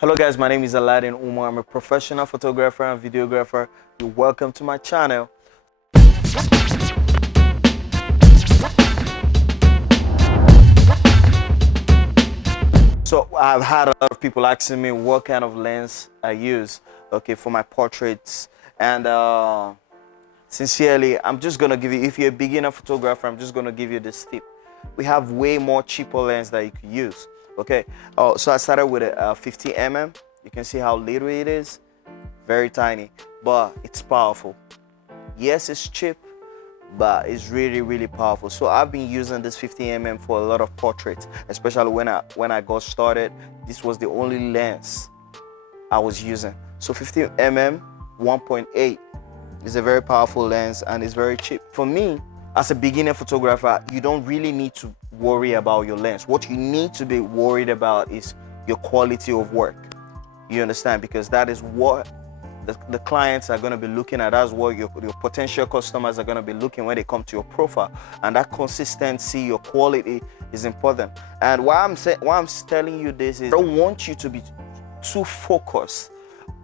Hello guys, my name is Aladdin Umar. I'm a professional photographer and videographer. You're welcome to my channel. So I've had a lot of people asking me what kind of lens I use, okay, for my portraits. And sincerely, I'm just gonna give you, if you're a beginner photographer, I'm just gonna give you this tip. We have way more cheaper lens that you could use, okay? So I started with a 50 mm. You can see how little it is, very tiny, but it's powerful. Yes, it's cheap, but it's really powerful. So I've been using this 50 mm for a lot of portraits, especially when I got started. This was the only lens I was using. So 50 mm 1.8 is a very powerful lens and it's very cheap. For me, as a beginner photographer, you don't really need to worry about your lens. What you need to be worried about is your quality of work. You understand? Because that is what the clients are going to be looking at. That's what your potential customers are going to be looking when they come to your profile. And that consistency, your quality is important. And why I'm telling you this is I don't want you to be too focused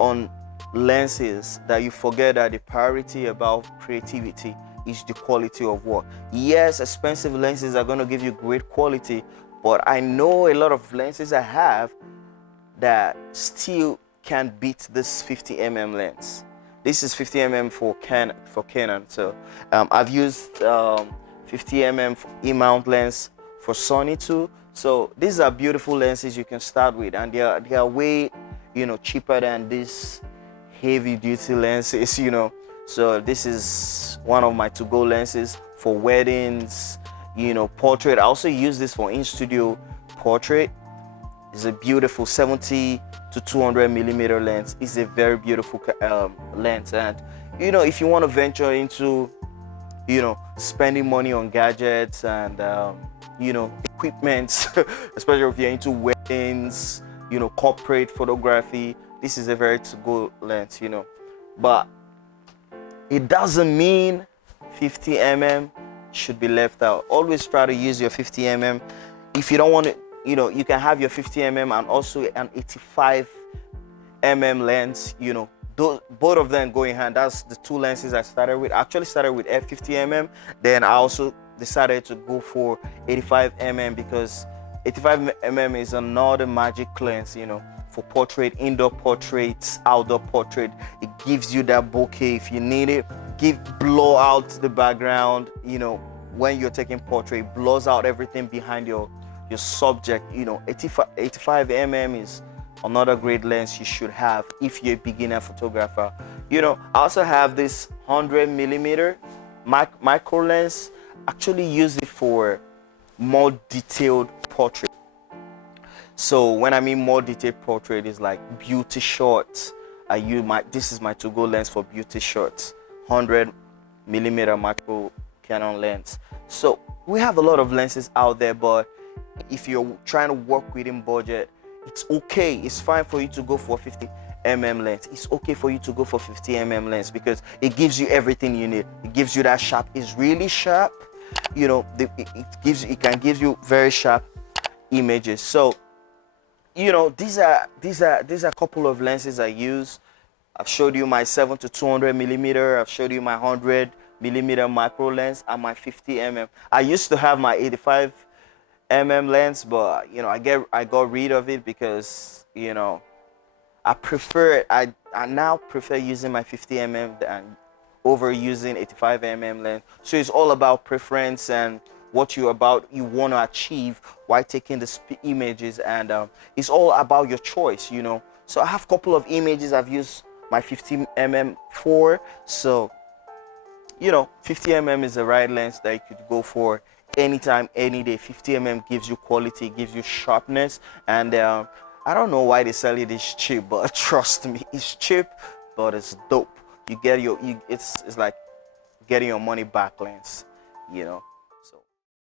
on lenses that you forget that the priority about creativity is the quality of work. Yes, expensive lenses are going to give you great quality, but I know a lot of lenses I have that still can beat this 50 mm lens. This is 50 mm for Canon. So I've used 50 mm E-mount lens for Sony too. So these are beautiful lenses you can start with, and they are way cheaper than these heavy duty lenses. So this is one of my to-go lenses for weddings, portrait. I also use this for in-studio portrait. It's a beautiful 70 to 200 mm lens. It's a very beautiful lens. And if you want to venture into spending money on gadgets and equipment, especially if you're into weddings, corporate photography, this is a very to-go lens. But it doesn't mean 50 mm should be left out. Always try to use your 50 mm. If you don't want to, you can have your 50 mm and also an 85 mm lens. Both of them go in hand. That's the two lenses I started with. I actually started with 50 mm, then I also decided to go for 85 mm because 85 mm is another magic lens, for portrait, indoor portraits, outdoor portrait. It gives you that bokeh if you need it. Blow out the background, when you're taking portrait, blurs out everything behind your subject. 85 mm is another great lens you should have if you're a beginner photographer. I also have this 100 mm micro lens. Actually use it for more detailed portrait. So when I mean more detailed portrait, is like beauty shots. This is my to-go lens for beauty shots. 100 mm macro Canon lens. So we have a lot of lenses out there, but if you're trying to work within budget, it's okay. It's fine for you to go for 50 mm lens. It's okay for you to go for 50 mm lens because it gives you everything you need. It gives you that sharp. It's really sharp. It can give you very sharp images. So these are a couple of lenses I use. I've showed you my 7 to 200 mm. I've showed you my 100 mm macro lens and my 50 mm. I used to have my 85 mm lens, but I got rid of it because I now prefer using my 50 mm than over using 85 mm lens. So it's all about preference and what you want to achieve while taking the images, and it's all about your choice. So I have a couple of images I've used my 50 mm for. So 50 mm is the right lens that you could go for anytime, any day. 50 mm gives you quality, gives you sharpness, and I don't know why they sell it this cheap, but trust me, it's cheap, but it's dope. It's like getting your money back lens.